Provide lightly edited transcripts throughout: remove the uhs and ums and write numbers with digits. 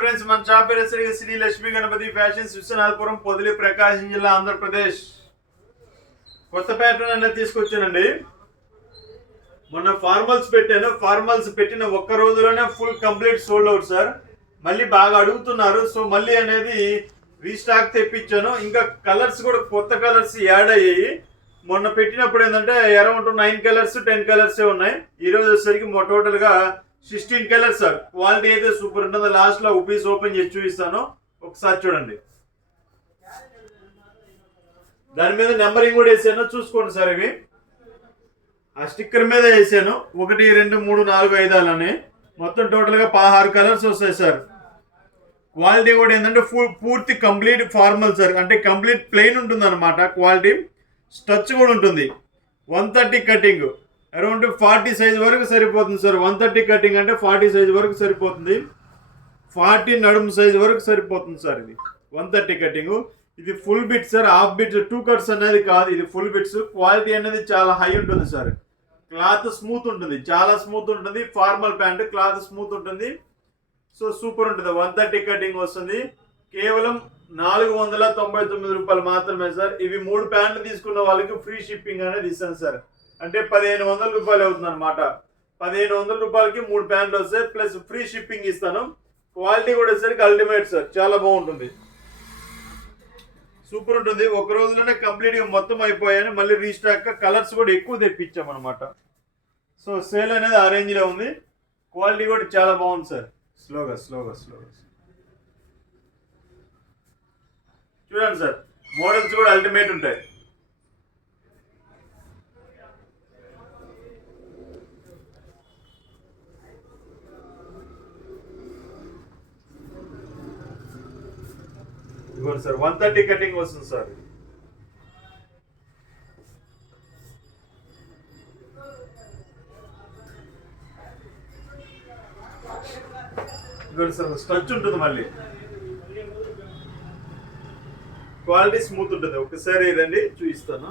Friends, మన shop పేరు Shri Lakshmi Ganapati fashions, Viswanathapuram, Podili, ప్రకాశం జిల్లా, ఆంధ్రప్రదేశ్. కొత్త ప్యాటర్న్ అనేది తీసుకొచ్చానండి. మొన్న ఫార్మల్స్ పెట్టాను. ఫార్మల్స్ పెట్టిన ఒక్క రోజులోనే full complete sold out sir. మళ్ళీ బాగా అడుగుతున్నారు, సో మళ్ళీ అనేది రీస్టాక్ తెప్పించాను. ఇంకా కలర్స్ కూడా కొత్త కలర్స్ యాడ్ అయ్యాయి. మొన్న పెట్టినప్పుడు ఏంటంటే అరౌండ్ 9 కలర్స్ 10 కలర్సే ఉన్నాయి. ఈ రోజు వచ్చేసరికి టోటల్ గా 16 కలర్స్ సార్. క్వాలిటీ అయితే సూపర్ ఉంటుంది. లాస్ట్ లో పీస్ ఓపెన్ చేసి చూపిస్తాను, ఒకసారి చూడండి. దాని మీద నెంబరింగ్ కూడా వేసాను, చూసుకోండి సార్. ఇవి ఆ స్టిక్కర్ మీద వేసాను 1 2 3 4 5 అని. మొత్తం టోటల్ గా 16 కలర్స్ వస్తాయి సార్. క్వాలిటీ కూడా ఏంటంటే పూర్తి కంప్లీట్ ఫార్మల్ సార్, అంటే కంప్లీట్ ప్లెయిన్ ఉంటుంది అనమాట. క్వాలిటీ స్టచ్ కూడా ఉంటుంది. 130 కటింగ్, అరౌండ్ 40 సైజ్ వరకు సరిపోతుంది సార్. 130 కటింగ్ అంటే 40 సైజ్ వరకు సరిపోతుంది. 40 నడుము సైజ్ వరకు సరిపోతుంది సార్. ఇది 130 కటింగ్. ఇది full bit sir, half bits 2 cuts అనేది కాదు, ఇది ఫుల్ బిట్స్. క్వాలిటీ అనేది చాలా హై ఉంటుంది సార్. క్లాత్ స్మూత్ ఉంటుంది, చాలా స్మూత్ ఉంటుంది. ఫార్మల్ ప్యాంట్, క్లాత్ స్మూత్ ఉంటుంది. సో సూపర్ ఉంటుంది. 130 కటింగ్ వస్తుంది. కేవలం 499 రూపాయలు మాత్రమే సార్. ఇవి 3 ప్యాంట్లు తీసుకున్న వాళ్ళకి ఫ్రీ షిప్పింగ్ అనేది ఇస్తాను సార్. అంటే 1500 రూపాయలు అవుతుంది అనమాట. 1500 రూపాయలకి 3 ప్యాంట్లు వస్తాయి, ప్లస్ ఫ్రీ షిప్పింగ్ ఇస్తాను. క్వాలిటీ కూడా వచ్చేసరికి అల్టిమేట్ సార్, చాలా బాగుంటుంది, సూపర్ ఉంటుంది. ఒక రోజులోనే కంప్లీట్ గా మొత్తం అయిపోయాయని మళ్ళీ రీస్టాక్. కలర్స్ కూడా ఎక్కువ తెప్పించాం అనమాట. సో సేల్ అనేది ఆ రేంజ్ లో ఉంది. క్వాలిటీ కూడా చాలా బాగుంది సార్. స్లోగా చూడండి సార్. మోడల్స్ కూడా అల్టిమేట్ ఉంటాయి. ఇదిగోండి సార్, 130 కటింగ్ వస్తుంది సార్. ఇదిగోండి సార్, స్ట్రచ్ ఉంటుంది. మళ్ళీ క్వాలిటీ స్మూత్ ఉంటుంది. ఒకసారి రండి చూపిస్తాను.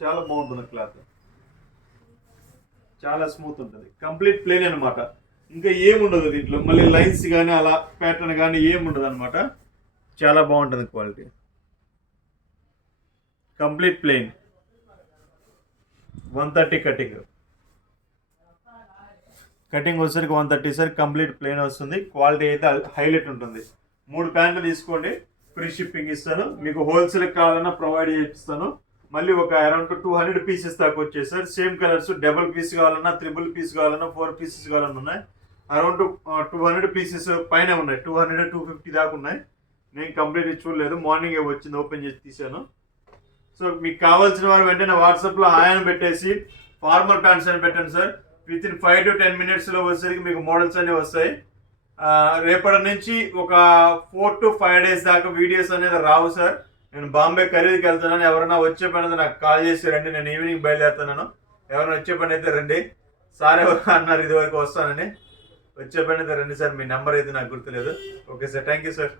చాలా బాగుంటుంది. క్లాత్ చాలా స్మూత్ ఉంటుంది. కంప్లీట్ ప్లేన్ అనమాట. ఇంకా ఏముండదు దీంట్లో. మళ్ళీ లైన్స్ కానీ అలా ప్యాటర్న్ కానీ ఏముండదు అనమాట. చాలా బాగుంటుంది quality. Complete plane, 130 cutting. Cutting వచ్చేసరికి 130 సార్. కంప్లీట్ ప్లేన్ వస్తుంది. క్వాలిటీ అయితే హైలైట్ ఉంటుంది. 3 ప్యాంట్లు తీసుకోండి, ఫ్రీ షిప్పింగ్ ఇస్తాను. మీకు హోల్సేల్ కావాలన్నా ప్రొవైడ్ చేపిస్తాను. మళ్ళీ ఒక అరౌండ్ 200 పీసెస్ దాకా వచ్చాయి sir. Same colours, double piece కావాలన్నా, 3 పీస్ కావాలన్నా, 4 పీసెస్ కావాలన్నా ఉన్నాయి. అరౌండ్ 200 పీసెస్ పైన ఉన్నాయి. 200 250 దాకా ఉన్నాయి. నేను కంప్లీట్ చూడలేదు, మార్నింగ్ వచ్చింది, ఓపెన్ చేసి తీసాను. సో మీకు కావాల్సిన వారు వెంటనే వాట్సాప్లో ఆయన పెట్టేసి ఫార్మల్ ప్యాంట్స్ అని పెట్టండి సార్. విత్ ఇన్ 5 to 10 minutesలో వచ్చేసరికి మీకు మోడల్స్ అనేవి వస్తాయి. రేపటి నుంచి ఒక 4 to 5 days దాకా వీడియోస్ అనేది రావు సార్. నేను బాంబే ఖరీదుకి వెళ్తున్నాను. ఎవరైనా వచ్చే పని అయితే నాకు కాల్ చేసి రండి. నేను ఈవినింగ్ బయలుదేరుతున్నాను. ఎవరైనా వచ్చే పని అయితే రండి. సార్ ఎవరు అన్నారు ఇదివరకు వస్తానని. వచ్చే పని అయితే రండి సార్. మీ నెంబర్ అయితే నాకు గుర్తులేదు. Okay sir, thank you sir.